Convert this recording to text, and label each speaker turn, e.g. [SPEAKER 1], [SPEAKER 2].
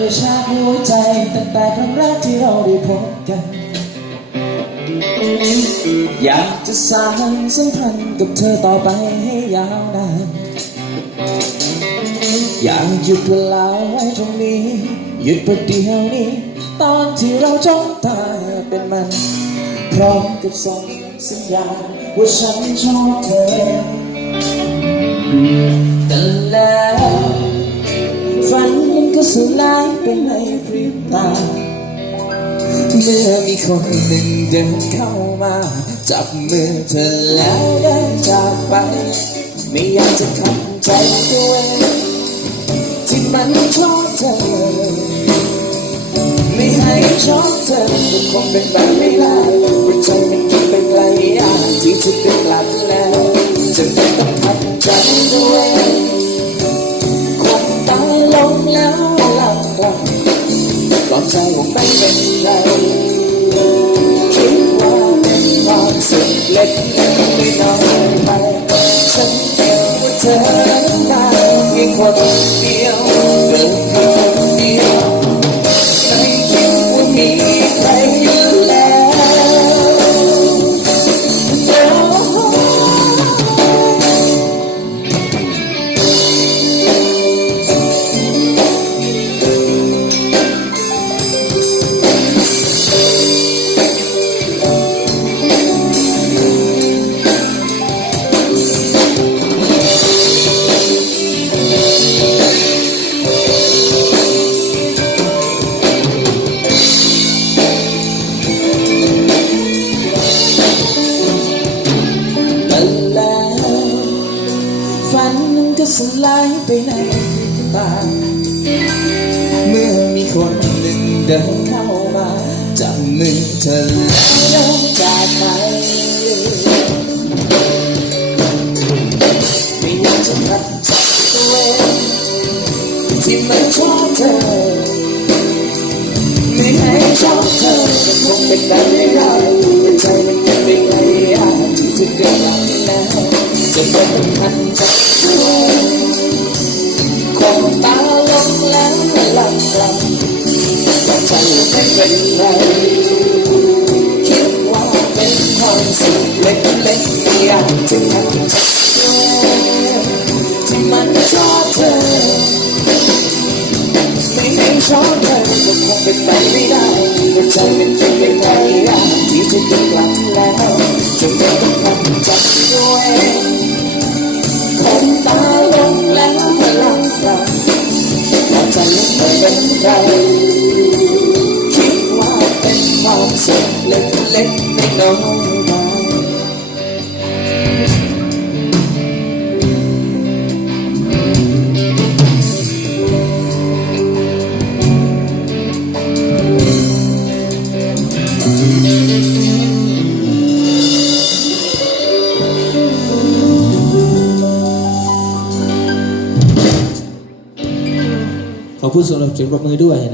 [SPEAKER 1] ระชากหัวใจตั้งแต่ครั้งแรกที่เราได้พบกัน อยากจะสานสัมพันธ์กับเธอต่อไปให้ยาวนานอยากหยุดเวลาไว้ตรงนี้หยุดประเดี๋ยวนี้ ตอนที่เราจ้องตาเป็นมัน พร้อมกับส่งสัญญาว่าฉันชอบเธอแต่แล้ว ลายไปในพริบตา เมื่อมีคนหนึ่งเดินเข้ามา จับมือเธอแล้วเดินจากไป ไม่อยากจะขัดใจตัวเองที่มันชอบเธอ ไม่ให้ชอบเธอคงเป็นไปไม่ได้หัวใจมัน เป็นไรคิดว่าเป็นความสุขเล็กๆไม่น้อยไปฉันเดียวว่าเธอนั้นได้เพีคนเดียว ก็สลายไปในพริบตา เมื่อมีคนหนึ่งเดินเข้ามาจับมือเธอแล้วจากไปไม่อยากจะขัดใจตัวเองที่ไม่ชอบเธอ ไม่ให้ชอบเธอคงเป็นไปไม่ได้หัวใจมันยังไม่ไกลอยากที่จะเดินหลัง แล้วจะไม่ต้องทันใจด้วยคงตาลงแล้วหลับหลับแต่ใจไม่เป็นไรคิดว่าเป็นความสุขเล็กๆที่อยากจะทันใจด้วยที่มันชอบเธอไม่ให้ชอบเธอก็คงเป็นไปไม่ได้หัวใจมันคิดไปไกลอยากที่จะกลับแล้วจนไม่ต้องทำใจ ใจคิดว่าเป็นความสุขเล็กๆน้อยๆ ขอบคุณสำหรับเสียงปรบมือด้วยนะ